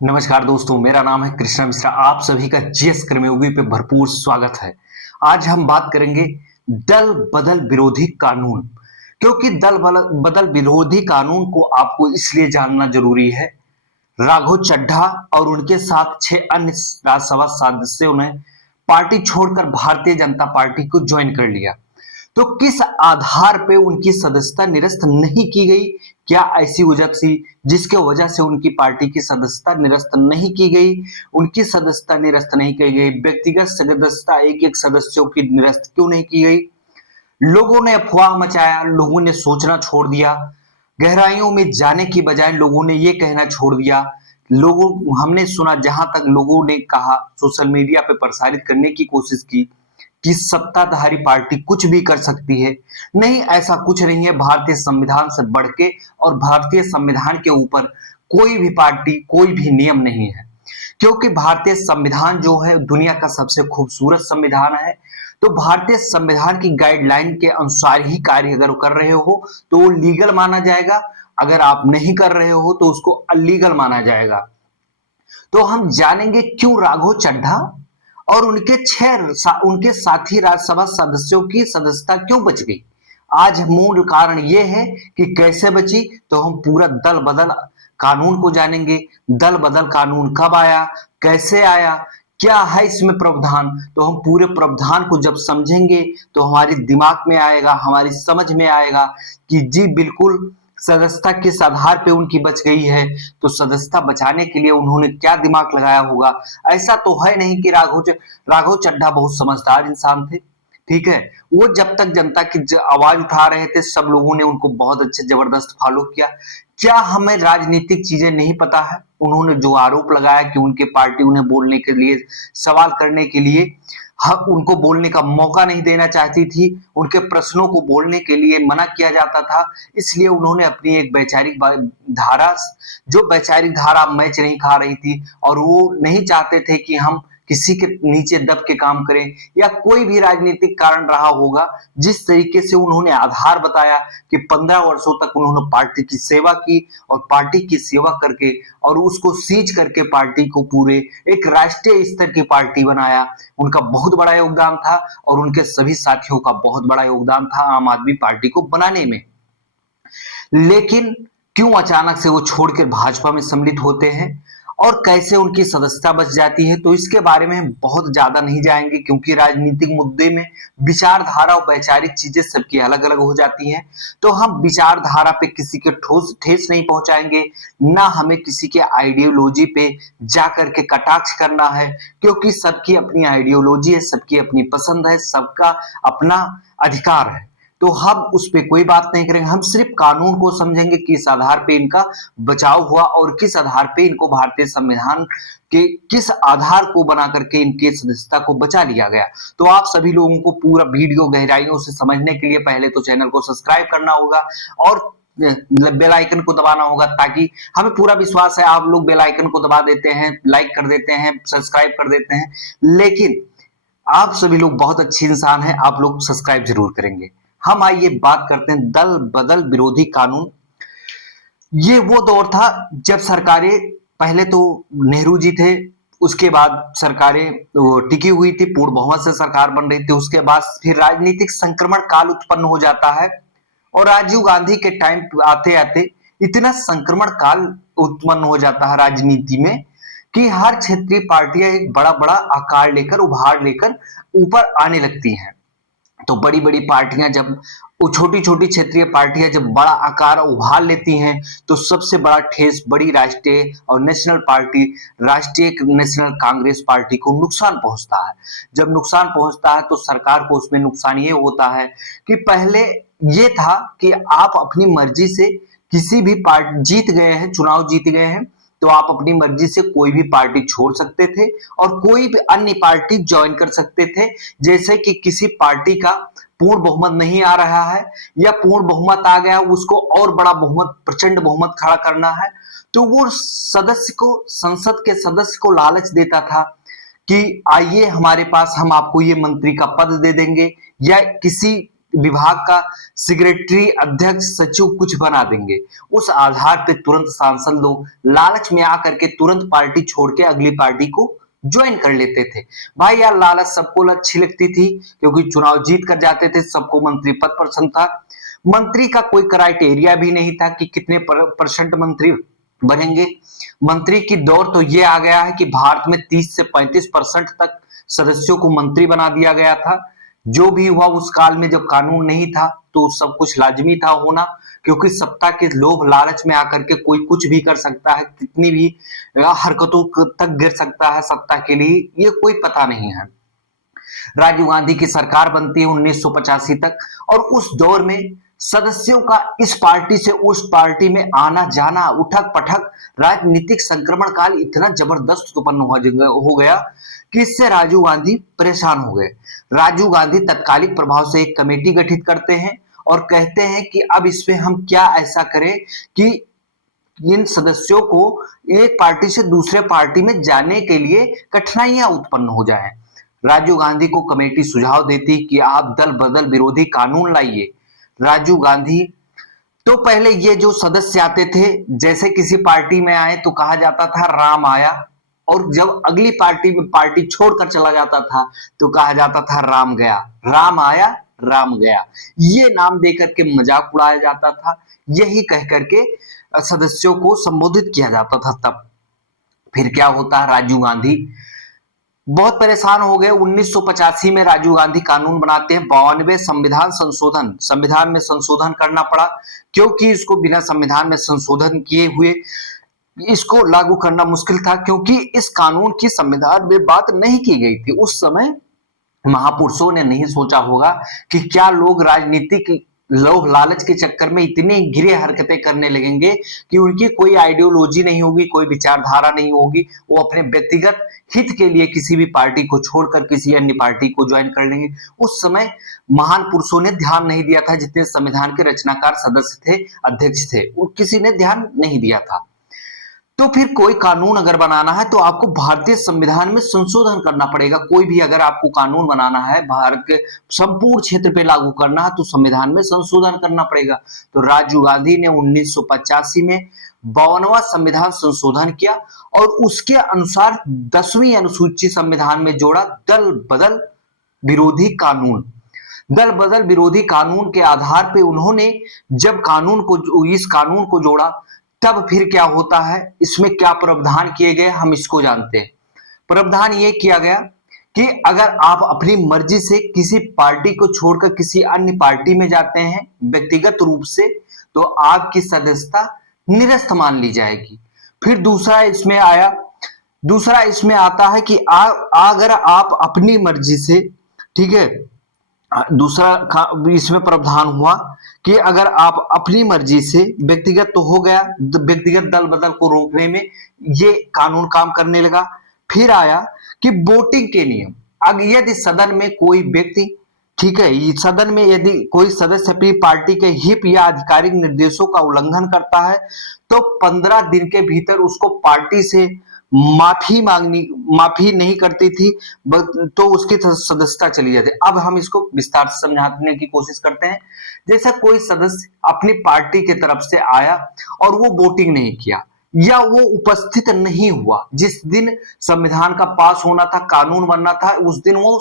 नमस्कार दोस्तों, मेरा नाम है कृष्णा मिश्रा। आप सभी का जीएस कर्मयोगी पे भरपूर स्वागत है। आज हम बात करेंगे दल बदल विरोधी कानून। क्योंकि दल बदल विरोधी कानून को आपको इसलिए जानना जरूरी है। राघव चड्ढा और उनके साथ 6 अन्य राज्यसभा सदस्यों ने पार्टी छोड़कर भारतीय जनता पार्टी को ज्वाइन कर लिया। तो किस आधार पे उनकी सदस्यता निरस्त नहीं की गई? क्या ऐसी वजह थी जिसके वजह से उनकी पार्टी की सदस्यता निरस्त नहीं की गई? उनकी सदस्यता निरस्त नहीं की गई, व्यक्तिगत सदस्यता एक एक सदस्यों की निरस्त क्यों नहीं की गई? लोगों ने अफवाह मचाया, लोगों ने सोचना छोड़ दिया, गहराइयों में जाने की बजाय लोगों ने ये कहना छोड़ दिया। लोगों हमने सुना, जहां तक लोगों ने कहा, सोशल मीडिया पे प्रसारित करने की कोशिश की कि सत्ताधारी पार्टी कुछ भी कर सकती है। नहीं, ऐसा कुछ नहीं है। भारतीय संविधान से बढ़ के और भारतीय संविधान के ऊपर कोई भी पार्टी, कोई भी नियम नहीं है। क्योंकि भारतीय संविधान जो है दुनिया का सबसे खूबसूरत संविधान है। तो भारतीय संविधान की गाइडलाइन के अनुसार ही कार्य अगर कर रहे हो तो वो लीगल माना जाएगा, अगर आप नहीं कर रहे हो तो उसको अलीगल माना जाएगा। तो हम जानेंगे क्यों राघव चड्ढा और उनके साथी राज्यसभा सदस्यों की सदस्यता क्यों बच गई। आज मूल कारण यह है कि कैसे बची। तो हम पूरा दल बदल कानून को जानेंगे। दल बदल कानून कब आया, कैसे आया, क्या है इसमें प्रावधान। तो हम पूरे प्रावधान को जब समझेंगे तो हमारे दिमाग में आएगा, हमारी समझ में आएगा कि जी बिल्कुल सदस्यता किस आधार पे उनकी बच गई है। तो सदस्यता बचाने के लिए उन्होंने क्या दिमाग लगाया होगा। ऐसा तो है नहीं कि राघव चड्ढा बहुत समझदार इंसान थे। ठीक है, वो जब तक जनता की आवाज उठा रहे थे सब लोगों ने उनको बहुत अच्छे जबरदस्त फॉलो किया। क्या हमें राजनीतिक चीजें नहीं पता है? उन्होंने जो आरोप लगाया कि उनके पार्टी उन्हें बोलने के लिए, सवाल करने के लिए उनको बोलने का मौका नहीं देना चाहती थी, उनके प्रश्नों को बोलने के लिए मना किया जाता था, इसलिए उन्होंने अपनी एक वैचारिक धारा, जो वैचारिक धारा मैच नहीं खा रही थी, और वो नहीं चाहते थे कि हम किसी के नीचे दब के काम करें, या कोई भी राजनीतिक कारण रहा होगा। जिस तरीके से उन्होंने आधार बताया कि 15 वर्षों तक उन्होंने पार्टी की सेवा की, और पार्टी की सेवा करके और उसको सीज करके पार्टी को पूरे एक राष्ट्रीय स्तर की पार्टी बनाया, उनका बहुत बड़ा योगदान था। और उनके सभी साथियों का बहुत बड़ा योगदान था आम आदमी पार्टी को बनाने में। लेकिन क्यों अचानक से वो छोड़कर भाजपा में सम्मिलित होते हैं और कैसे उनकी सदस्यता बच जाती है, तो इसके बारे में हम बहुत ज्यादा नहीं जाएंगे, क्योंकि राजनीतिक मुद्दे में विचारधारा और वैचारिक चीजें सबकी अलग अलग हो जाती हैं। तो हम विचारधारा पे किसी के ठेस नहीं पहुंचाएंगे, ना हमें किसी के आइडियोलॉजी पे जाकर के कटाक्ष करना है, क्योंकि सबकी अपनी आइडियोलॉजी है, सबकी अपनी पसंद है, सबका अपना अधिकार है। तो हम उस पे कोई बात नहीं करेंगे। हम सिर्फ कानून को समझेंगे, किस आधार पे इनका बचाव हुआ और किस आधार पे इनको भारतीय संविधान के किस आधार को बना करके इनके सदस्यता को बचा लिया गया। तो आप सभी लोगों को पूरा वीडियो गहराइयों से समझने के लिए पहले तो चैनल को सब्सक्राइब करना होगा और बेल आइकन को दबाना होगा, ताकि हमें पूरा विश्वास है आप लोग बेल आइकन को दबा देते हैं, लाइक कर देते हैं, सब्सक्राइब कर देते हैं। लेकिन आप सभी लोग बहुत अच्छे इंसान हैं, आप लोग सब्सक्राइब जरूर करेंगे। हम आइए बात करते हैं दल बदल विरोधी कानून। ये वो दौर था जब सरकारें, पहले तो नेहरू जी थे, उसके बाद सरकारें टिकी हुई थी, पूर्ण बहुमत से सरकार बन रही थी। उसके बाद फिर राजनीतिक संक्रमण काल उत्पन्न हो जाता है, और राजीव गांधी के टाइम आते आते इतना संक्रमण काल उत्पन्न हो जाता है राजनीति में कि हर क्षेत्रीय पार्टियां एक बड़ा बड़ा आकार लेकर, उभार लेकर ऊपर आने लगती हैं। तो बड़ी बड़ी पार्टियां जब, वो छोटी छोटी क्षेत्रीय पार्टियां जब बड़ा आकार उभार लेती हैं, तो सबसे बड़ा ठेस बड़ी राष्ट्रीय और नेशनल पार्टी, राष्ट्रीय नेशनल कांग्रेस पार्टी को नुकसान पहुंचता है। जब नुकसान पहुंचता है तो सरकार को उसमें नुकसान ये होता है कि पहले ये था कि आप अपनी मर्जी से किसी भी पार्टी, जीत गए हैं, चुनाव जीत गए हैं, तो आप अपनी मर्जी से कोई भी पार्टी छोड़ सकते थे और कोई भी अन्य पार्टी ज्वाइन कर सकते थे। जैसे कि किसी पार्टी का पूर्ण बहुमत नहीं आ रहा है, या पूर्ण बहुमत आ गया, उसको और बड़ा बहुमत, प्रचंड बहुमत खड़ा करना है, तो वो सदस्य को, संसद के सदस्य को लालच देता था कि आइए हमारे पास, हम आपको ये मंत्री का पद दे देंगे, या किसी विभाग का सेक्रेटरी, अध्यक्ष, सचिव कुछ बना देंगे। उस आधार पे तुरंत सांसद लोग लालच में आकर के तुरंत पार्टी छोड़ के अगली पार्टी को ज्वाइन कर लेते थे। भाई यार, लालच सबको अच्छी लगती थी क्योंकि चुनाव जीत कर जाते थे, सबको मंत्री पद पसंद था। मंत्री का कोई क्राइटेरिया भी नहीं था कि कितने परसेंट मंत्री बनेंगे। मंत्री की दौर तो ये आ गया है कि भारत में 30 से 35% तक सदस्यों को मंत्री बना दिया गया था। जो भी हुआ उस काल में जब कानून नहीं था तो सब कुछ लाजमी था होना, क्योंकि सत्ता के लोभ लालच में आकर के कोई कुछ भी कर सकता है, कितनी भी हरकतों तक गिर सकता है सत्ता के लिए, ये कोई पता नहीं है। राजीव गांधी की सरकार बनती है 1985 तक, और उस दौर में सदस्यों का इस पार्टी से उस पार्टी में आना जाना, उठक पटक, राजनीतिक संक्रमण काल इतना जबरदस्त उत्पन्न हो गया कि इससे राजीव गांधी परेशान हो गए। राजीव गांधी तत्कालिक प्रभाव से एक कमेटी गठित करते हैं और कहते हैं कि अब इसमें हम क्या ऐसा करें कि इन सदस्यों को एक पार्टी से दूसरे पार्टी में जाने के लिए कठिनाइयां उत्पन्न हो जाए। राजीव गांधी को कमेटी सुझाव देती कि आप दल बदल विरोधी कानून लाइए। राजीव गांधी तो पहले ये जो सदस्य आते थे, जैसे किसी पार्टी में आए तो कहा जाता था राम आया, और जब अगली पार्टी में पार्टी छोड़कर चला जाता था तो कहा जाता था राम गया। राम आया राम गया, ये नाम देकर के मजाक उड़ाया जाता था, यही कह करके सदस्यों को संबोधित किया जाता था। तब फिर क्या होता है, राजीव गांधी बहुत परेशान हो गए। 1985 में राजीव गांधी कानून बनाते हैं, 92 संविधान में संशोधन करना पड़ा, क्योंकि इसको बिना संविधान में संशोधन किए हुए इसको लागू करना मुश्किल था, क्योंकि इस कानून की संविधान में बात नहीं की गई थी। उस समय महापुरुषों ने नहीं सोचा होगा कि क्या लोग राजनीतिक लोभ लालच के चक्कर में इतने गिरे हरकतें करने लगेंगे कि उनकी कोई आइडियोलॉजी नहीं होगी, कोई विचारधारा नहीं होगी, वो अपने व्यक्तिगत हित के लिए किसी भी पार्टी को छोड़कर किसी अन्य पार्टी को ज्वाइन कर लेंगे। उस समय महान पुरुषों ने ध्यान नहीं दिया था, जितने संविधान के रचनाकार सदस्य थे, अध्यक्ष थे, किसी ने ध्यान नहीं दिया था। तो फिर कोई कानून अगर बनाना है तो आपको भारतीय संविधान में संशोधन करना पड़ेगा। कोई भी अगर आपको कानून बनाना है, भारत के संपूर्ण क्षेत्र पे लागू करना है, तो संविधान में संशोधन करना पड़ेगा। तो राजीव गांधी ने 1985 में 52वां संविधान संशोधन किया और उसके अनुसार 10वीं अनुसूची संविधान में जोड़ा दल बदल विरोधी कानून। दल बदल विरोधी कानून के आधार पे उन्होंने जब इस कानून को जोड़ा, तब फिर क्या होता है, इसमें क्या प्रावधान किए गए हम इसको जानते हैं। प्रावधान ये किया गया कि अगर आप अपनी मर्जी से किसी पार्टी को छोड़कर किसी अन्य पार्टी में जाते हैं व्यक्तिगत रूप से, तो आपकी सदस्यता निरस्त मान ली जाएगी। फिर दूसरा इसमें आता है कि अगर आप अपनी मर्जी से, ठीक है, दूसरा इसमें प्रावधान हुआ कि अगर आप अपनी मर्जी से, व्यक्तिगत तो हो गया, व्यक्तिगत दल बदल को रोकने में ये कानून काम करने लगा। फिर आया कि वोटिंग के नियम। अगर यदि सदन में कोई व्यक्ति, ठीक है, सदन में यदि कोई सदस्य अपनी पार्टी के हित या आधिकारिक निर्देशों का उल्लंघन करता है तो 15 दिन के भीतर उसको पार्टी से माफी नहीं करती थी तो उसकी सदस्यता चली जाती। अब हम इसको विस्तार से समझाने की कोशिश करते हैं। जैसा कोई सदस्य अपनी पार्टी की तरफ से आया और वो वोटिंग नहीं किया या वो उपस्थित नहीं हुआ, जिस दिन संविधान का पास होना था, कानून बनना था, उस दिन वो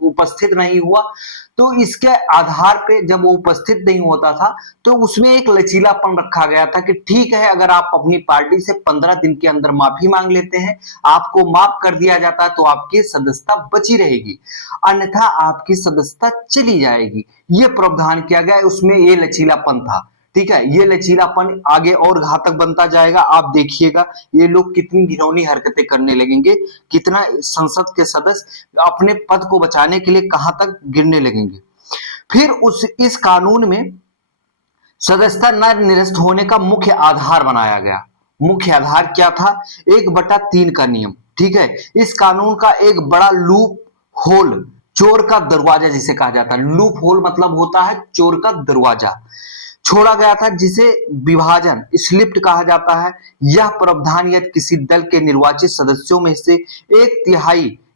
उपस्थित नहीं हुआ, तो इसके आधार पे जब वो उपस्थित नहीं होता था तो उसमें एक लचीलापन रखा गया था कि ठीक है, अगर आप अपनी पार्टी से 15 दिन के अंदर माफी मांग लेते हैं, आपको माफ कर दिया जाता है, तो आपकी सदस्यता बची रहेगी, अन्यथा आपकी सदस्यता चली जाएगी। ये प्रावधान किया गया, उसमें ये लचीलापन था। ठीक है, ये लचीलापन आगे और घातक बनता जाएगा। आप देखिएगा ये लोग कितनी घिनौनी हरकतें करने लगेंगे, कितना संसद के सदस्य अपने पद को बचाने के लिए कहां तक गिरने लगेंगे। फिर इस कानून में सदस्यता न निरस्त होने का मुख्य आधार बनाया गया। मुख्य आधार क्या था? 1/3 का नियम। ठीक है, इस कानून का एक बड़ा लूप होल, चोर का दरवाजा जिसे कहा जाता है, लूप होल मतलब होता है चोर का दरवाजा, छोड़ा गया था, जिसे विभाजन स्लिप्ट कहा जाता है। यह प्रावधान यदि किसी दल के निर्वाचित सदस्यों में से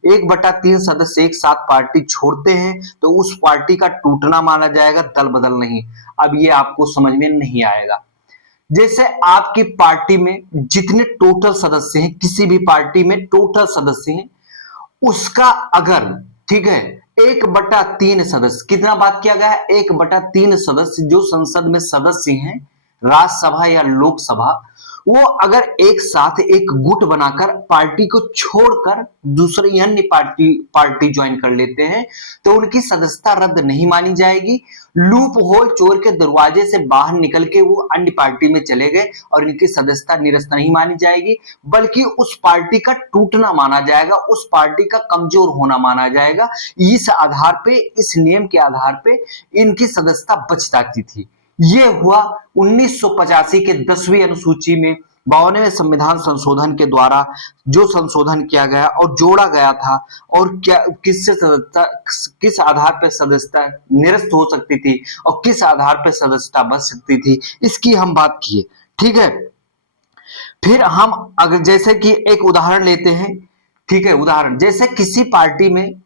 1/3 सदस्य एक साथ पार्टी छोड़ते हैं तो उस पार्टी का टूटना माना जाएगा, दल बदल नहीं। अब ये आपको समझ में नहीं आएगा। जैसे आपकी पार्टी में जितने टोटल सदस्य हैं, किसी भी पार्टी में टोटल सदस्य हैं, उसका अगर, ठीक है, 1/3 सदस्य, कितना बात किया गया है, 1/3 सदस्य जो संसद में सदस्य हैं, राज्यसभा या लोकसभा, वो अगर एक साथ एक गुट बनाकर पार्टी को छोड़कर दूसरी अन्य पार्टी ज्वाइन कर लेते हैं तो उनकी सदस्यता रद्द नहीं मानी जाएगी। लूप होल चोर के दरवाजे से बाहर निकल के वो अन्य पार्टी में चले गए और इनकी सदस्यता निरस्त नहीं मानी जाएगी, बल्कि उस पार्टी का टूटना माना जाएगा, उस पार्टी का कमजोर होना माना जाएगा। इस आधार पे, इस नियम के आधार पे इनकी सदस्यता बच जाती थी। ये हुआ 1985 के 10वीं अनुसूची में 52वें संविधान संशोधन के द्वारा जो संशोधन किया गया और जोड़ा गया था, और क्या किससे सदस्यता, किस आधार पर सदस्यता निरस्त हो सकती थी और किस आधार पर सदस्यता बच सकती थी, इसकी हम बात किए। ठीक है, फिर हम अगर जैसे कि एक उदाहरण लेते हैं, ठीक है, उदाहरण जैसे किसी पार्टी में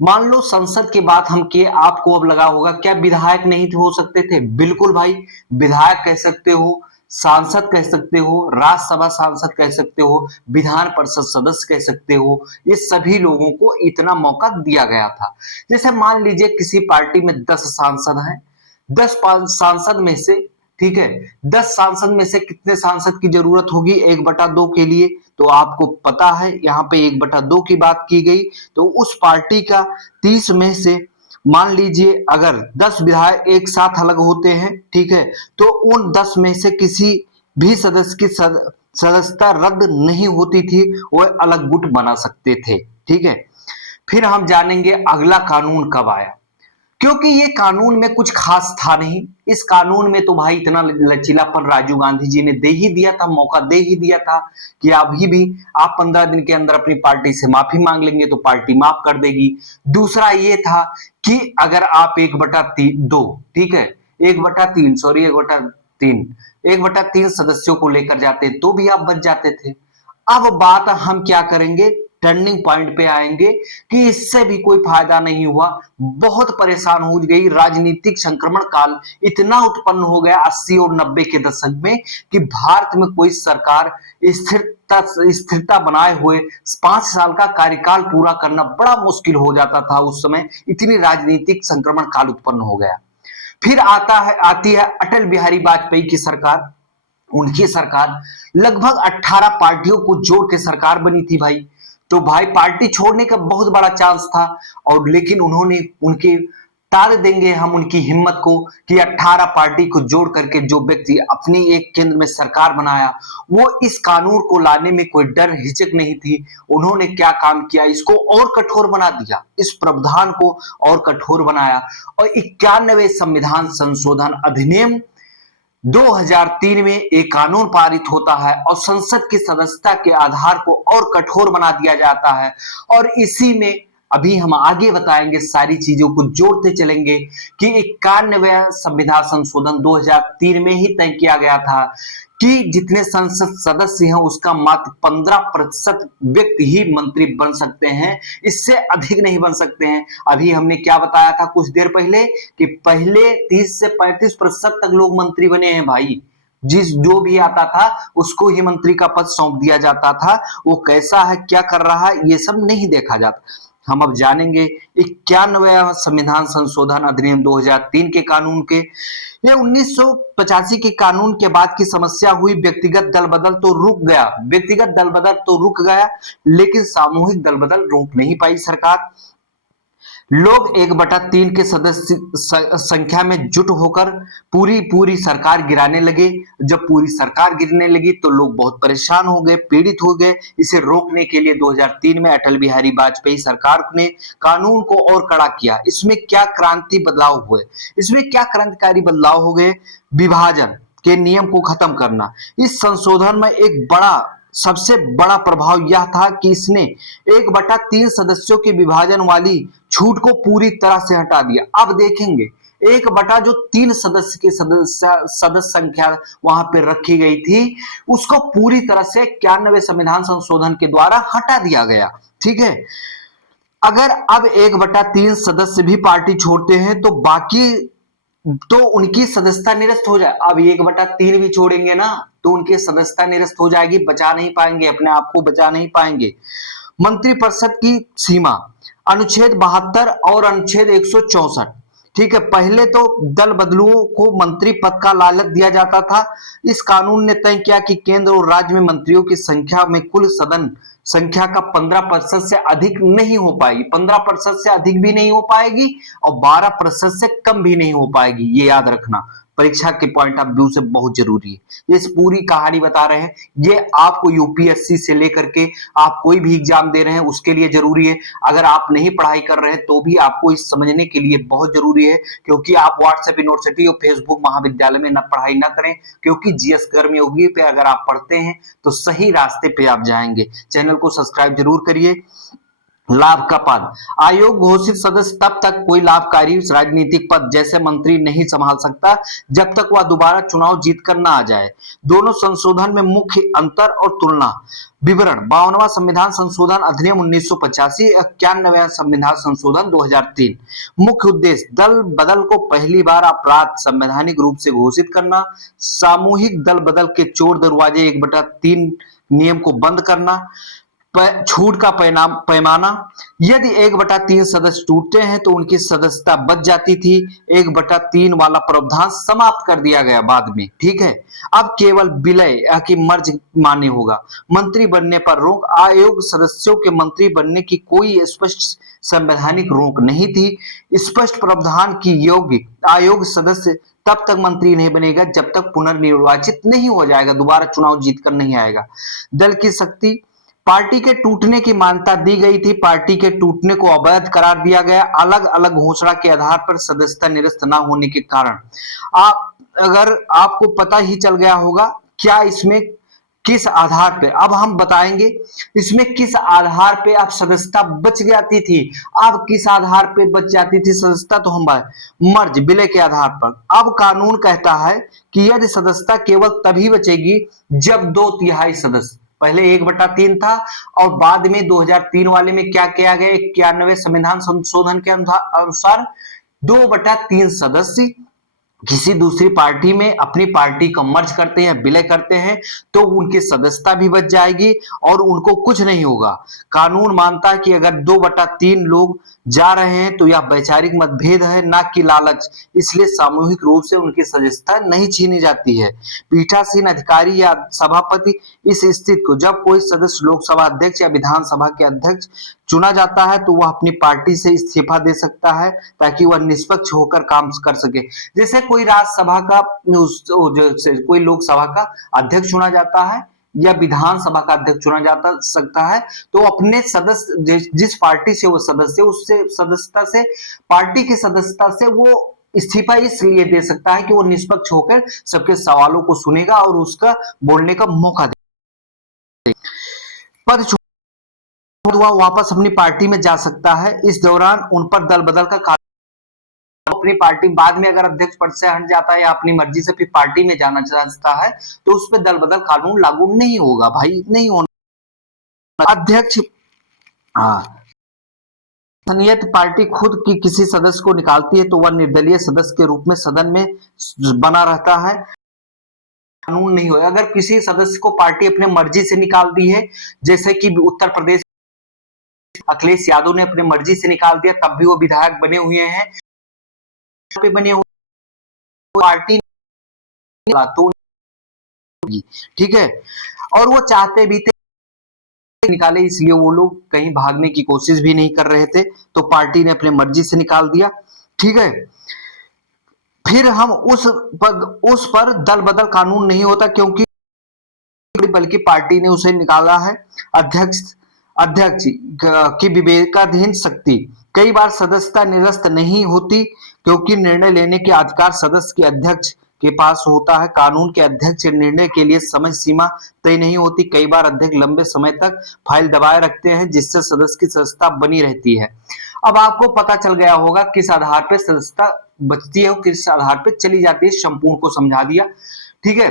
मान लो संसद की बात हम किए, आपको अब लगा होगा क्या विधायक नहीं हो सकते थे? बिल्कुल भाई, विधायक कह सकते हो, सांसद कह सकते हो, राज्यसभा सांसद कह सकते हो, विधान परिषद सदस्य कह सकते हो, ये सभी लोगों को इतना मौका दिया गया था। जैसे मान लीजिए किसी पार्टी में 10 सांसद हैं, 10 सांसद में से, ठीक है, 10 सांसद में से कितने सांसद की जरूरत होगी 1/2 के लिए? तो आपको पता है यहाँ पे 1/2 की बात की गई, तो उस पार्टी का 30 में से मान लीजिए अगर 10 विधायक एक साथ अलग होते हैं, ठीक है, तो उन 10 में से किसी भी सदस्य की सदस्यता रद्द नहीं होती थी, वह अलग गुट बना सकते थे। ठीक है, फिर हम जानेंगे अगला कानून कब आया, क्योंकि ये कानून में कुछ खास था नहीं। इस कानून में तो भाई इतना लचीलापन राजीव गांधी जी ने दे ही दिया था, मौका दे ही दिया था कि अभी भी आप 15 दिन के अंदर अपनी पार्टी से माफी मांग लेंगे तो पार्टी माफ कर देगी। दूसरा ये था कि अगर आप 1/2, ठीक है, 1/3 सॉरी 1/3 सदस्यों को लेकर जाते तो भी आप बच जाते थे। अब बात हम क्या करेंगे, टर्निंग पॉइंट पे आएंगे कि इससे भी कोई फायदा नहीं हुआ, बहुत परेशान हो गई, राजनीतिक संक्रमण काल इतना उत्पन्न हो गया 80 और 90 के दशक में कि भारत में कोई सरकार स्थिरता बनाए हुए 5 साल का कार्यकाल पूरा करना बड़ा मुश्किल हो जाता था उस समय, इतनी राजनीतिक संक्रमण काल उत्पन्न हो गया। फिर आती है अटल बिहारी वाजपेयी की सरकार। उनकी सरकार लगभग 18 पार्टियों को जोड़ के सरकार बनी थी भाई। तो भाई पार्टी छोड़ने का बहुत बड़ा चांस था, और लेकिन उन्होंने उनके टाल देंगे हम उनकी हिम्मत को कि 18 पार्टी को जोड़ करके जो व्यक्ति अपनी एक केंद्र में सरकार बनाया, वो इस कानून को लाने में कोई डर हिचक नहीं थी। उन्होंने क्या काम किया, इसको और कठोर बना दिया, इस प्रावधान को और कठोर बनाया, और 91वें संविधान संशोधन अधिनियम 2003 में एक कानून पारित होता है और संसद की सदस्यता के आधार को और कठोर बना दिया जाता है। और इसी में अभी हम आगे बताएंगे, सारी चीजों को जोड़ते चलेंगे कि 91वां संविधान संशोधन 2003 में ही तय किया गया था कि जितने संसद सदस्य हैं उसका मात्र 15% व्यक्ति ही मंत्री बन सकते हैं, इससे अधिक नहीं बन सकते हैं। अभी हमने क्या बताया था कुछ देर पहले कि पहले 30 से 35% तक लोग मंत्री बने हैं भाई, जो भी आता था उसको ही मंत्री का पद सौंप दिया जाता था, वो कैसा है क्या कर रहा है ये सब नहीं देखा जाता। हम अब जानेंगे 91वां संविधान संशोधन अधिनियम 2003 के कानून के। ये 1985 के कानून के बाद की समस्या हुई, व्यक्तिगत दल बदल तो रुक गया, व्यक्तिगत दल बदल तो रुक गया, लेकिन सामूहिक दल बदल रोक नहीं पाई सरकार। लोग 1/3 के सदस्य संख्या में जुट होकर पूरी सरकार गिराने लगे। जब पूरी सरकार गिरने लगी तो लोग बहुत परेशान हो गए, पीड़ित हो गए। इसे रोकने के लिए 2003 में अटल बिहारी वाजपेयी सरकार ने कानून को और कड़ा किया। इसमें क्या क्रांति बदलाव हुए, इसमें क्या क्रांतिकारी बदलाव हो गए, विभाजन के नियम को खत्म करना। इस संशोधन में एक सबसे बड़ा प्रभाव यह था कि इसने 1/3 सदस्यों के विभाजन वाली छूट को पूरी तरह से हटा दिया। अब देखेंगे 1/3 सदस्य की सदस्य संख्या वहां पे रखी गई थी, उसको पूरी तरह से 91वें संविधान संशोधन के द्वारा हटा दिया गया। ठीक है, अगर अब 1/3 सदस्य भी पार्टी छोड़ते हैं तो बाकी तो उनकी सदस्यता निरस्त हो जाए। अब 1/3 भी छोड़ेंगे ना तो उनकी सदस्यता निरस्त हो जाएगी, बचा नहीं पाएंगे, अपने आप को बचा नहीं पाएंगे। मंत्रिपरिषद की सीमा अनुच्छेद 72 और अनुच्छेद 164। ठीक है, पहले तो दल बदलुओं को मंत्री पद का लालच दिया जाता था। इस कानून ने तय किया कि केंद्र और राज्य में मंत्रियों की संख्या में कुल सदन संख्या का 15% से अधिक नहीं हो पाएगी, 15% से अधिक भी नहीं हो पाएगी और 12% से कम भी नहीं हो पाएगी। ये याद रखना, परीक्षा के पॉइंट ऑफ व्यू से बहुत जरूरी है। ये पूरी कहानी बता रहे हैं, ये आपको यूपीएससी से लेकर के आप कोई भी एग्जाम दे रहे हैं उसके लिए जरूरी है। अगर आप नहीं पढ़ाई कर रहे हैं तो भी आपको इस समझने के लिए बहुत जरूरी है, क्योंकि आप व्हाट्सएप यूनिवर्सिटी और फेसबुक महाविद्यालय में पढ़ाई ना करें, क्योंकि जीएस कर्मयोगी पे अगर आप पढ़ते हैं तो सही रास्ते पे आप जाएंगे। चैनल को सब्सक्राइब जरूर करिए। लाभ का पद, आयोग घोषित सदस्य तब तक कोई लाभकारी राजनीतिक पद जैसे मंत्री नहीं संभाल सकता जब तक वह दोबारा चुनाव जीत कर न आ जाए। दोनों संशोधन में मुख्य अंतर और तुलना। विवरण, 52वां संविधान संशोधन अधिनियम 1985, 91वां संविधान संशोधन 2003। मुख्य उद्देश्य, दल बदल को पहली बार अपराध संवैधानिक रूप से घोषित करना, सामूहिक दल बदल के चोर दरवाजे 1/3 नियम को बंद करना, छूट का पैमाना, यदि 1/3 सदस्य टूटते हैं तो उनकी सदस्यता बच जाती थी। 1/3 वाला प्रावधान समाप्त कर दिया गया बाद में। ठीक है, अब केवल विलय की मर्ज मान्य होगा। मंत्री बनने पर रोक, आयोग सदस्यों के मंत्री बनने की कोई स्पष्ट संवैधानिक रोक नहीं थी। स्पष्ट प्रावधान की योग्य आयोग सदस्य तब तक मंत्री नहीं बनेगा जब तक पुनर्निर्वाचित नहीं हो जाएगा, दोबारा चुनाव जीतकर नहीं आएगा। दल की शक्ति, पार्टी के टूटने की मान्यता दी गई थी। पार्टी के टूटने को अवैध करार दिया गया, अलग अलग घोषणा के आधार पर सदस्यता निरस्त न होने के कारण। आप अगर आपको पता ही चल गया होगा क्या इसमें किस आधार पे, अब हम बताएंगे इसमें किस आधार पे आप सदस्यता बच जाती थी। अब किस आधार पे बच जाती थी सदस्यता, तो हम मर्ज विलय के आधार पर। अब कानून कहता है कि यदि सदस्यता केवल तभी बचेगी जब 2/3 सदस्य, पहले 1/3 था और बाद में 2003 वाले में क्या किया गया, 91वें संविधान संशोधन के अनुसार 2/3 सदस्य किसी दूसरी पार्टी में अपनी पार्टी को मर्ज करते हैं, विलय करते हैं, तो उनकी सदस्यता भी बच जाएगी और उनको कुछ नहीं होगा। कानून मानता है कि अगर 2/3 लोग जा रहे हैं तो यह वैचारिक मतभेद है, ना कि लालच, इसलिए सामूहिक रूप से उनकी सदस्यता नहीं छीनी जाती है। पीठासीन अधिकारी या सभापति, इस स्थिति को जब कोई सदस्य लोकसभा अध्यक्ष या विधानसभा के अध्यक्ष चुना जाता है तो वह अपनी पार्टी से इस्तीफा दे सकता है ताकि वह निष्पक्ष होकर काम कर सके। जैसे कोई राज्यसभा का कोई लोकसभा का अध्यक्ष चुना जाता है या विधानसभा का अध्यक्ष चुना जाता सकता है, तो अपने सदस्य जिस पार्टी से वो सदस्य उससे सदस्यता से, पार्टी की सदस्यता से वो इस्तीफा इसलिए दे सकता है कि वो निष्पक्ष होकर सबके सवालों को सुनेगा और उसका बोलने का मौका दे। पद हुआ वापस अपनी पार्टी में जा सकता है। इस दौरान उन पर दल बदल का अपनी पार्टी बाद में अगर अध्यक्ष पद से हट जाता है या अपनी मर्जी से फिर पार्टी में जाना चाहता है तो उस पर दल बदल कानून लागू नहीं होगा भाई, नहीं होना। अध्यक्ष, नियत पार्टी खुद की किसी सदस्य को निकालती है तो वह निर्दलीय सदस्य के रूप में सदन में बना रहता है, कानून नहीं होगा। अगर किसी सदस्य को पार्टी अपने मर्जी से निकाल दी है, जैसे कि उत्तर प्रदेश अखिलेश यादव ने अपने मर्जी से निकाल दिया, तब भी वो विधायक बने हुए हैं, बने हुए पार्टी तो ठीक है, और वो चाहते भी थे निकाले, इसलिए वो लोग कहीं भागने की कोशिश भी नहीं कर रहे थे, तो पार्टी ने अपने मर्जी से निकाल दिया। ठीक है, फिर हम उस पर दल बदल कानून नहीं होता क्योंकि बल्कि पार्टी ने उसे निकाला है। अध्यक्ष की विवेकाधीन शक्ति, कई बार सदस्यता निरस्त नहीं होती क्योंकि निर्णय लेने के अधिकार सदस्य के अध्यक्ष के पास होता है। कानून के अध्यक्ष निर्णय के लिए समय सीमा तय नहीं होती, कई बार अध्यक्ष लंबे समय तक फाइल दबाए रखते हैं जिससे सदस्य की सदस्यता बनी रहती है। अब आपको पता चल गया होगा किस आधार पर सदस्यता बचती है और किस आधार पर चली जाती है, संपूर्ण को समझा दिया। ठीक है,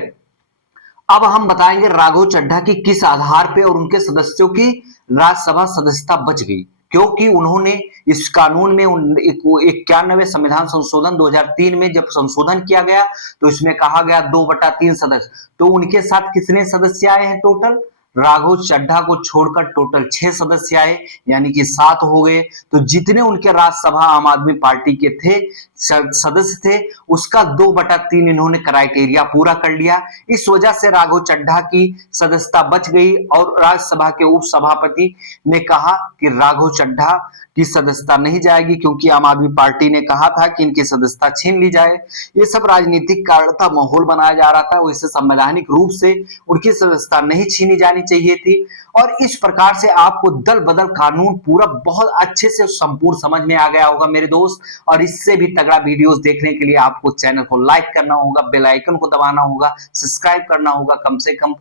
अब हम बताएंगे राघव चड्ढा की किस आधार पे और उनके सदस्यों की राज्यसभा सदस्यता बच गई, क्योंकि उन्होंने इस कानून में 91 संविधान संशोधन 2003 में जब संशोधन किया गया तो इसमें कहा गया 2/3 सदस्य, तो उनके साथ कितने सदस्य आए हैं टोटल? राघव चड्ढा को छोड़कर टोटल 6 सदस्य आए, यानी कि 7 हो गए। तो जितने उनके राज्यसभा आम आदमी पार्टी के थे सदस्य थे, उसका 2/3 इन्होंने क्राइटेरिया पूरा कर लिया। इस वजह से राघव चड्ढा की सदस्यता बच गई और राज्यसभा के उपसभापति ने कहा कि राघव चड्ढा की सदस्यता नहीं जाएगी, क्योंकि आम आदमी पार्टी ने कहा था कि इनकी सदस्यता छीन ली जाए। ये सब राजनीतिक कारण था, माहौल बनाया जा रहा था, वैसे संवैधानिक रूप से उनकी सदस्यता नहीं छीनी जानी चाहिए थी। और इस प्रकार से आपको दल बदल कानून पूरा बहुत अच्छे से संपूर्ण समझ में आ गया होगा मेरे दोस्त। और इससे भी तगड़ा वीडियोस देखने के लिए आपको चैनल को लाइक करना होगा, बेल आइकन को दबाना होगा, सब्सक्राइब करना होगा, कम से कम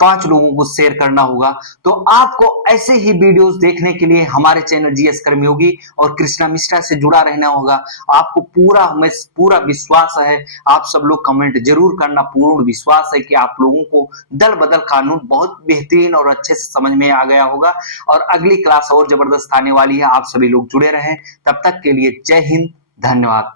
5 लोगों को शेयर करना होगा। तो आपको ऐसे ही वीडियोस देखने के लिए हमारे चैनल जीएस कर्मयोगी और कृष्णा मिश्रा से जुड़ा रहना होगा। आपको पूरा विश्वास है, आप सब लोग कमेंट जरूर करना, पूर्ण विश्वास है कि आप लोगों को दल बदल कानून बहुत बेहतरीन और अच्छे से समझ में आ गया होगा। और अगली क्लास और जबरदस्त आने वाली है, आप सभी लोग जुड़े रहें। तब तक के लिए जय हिंद, धन्यवाद।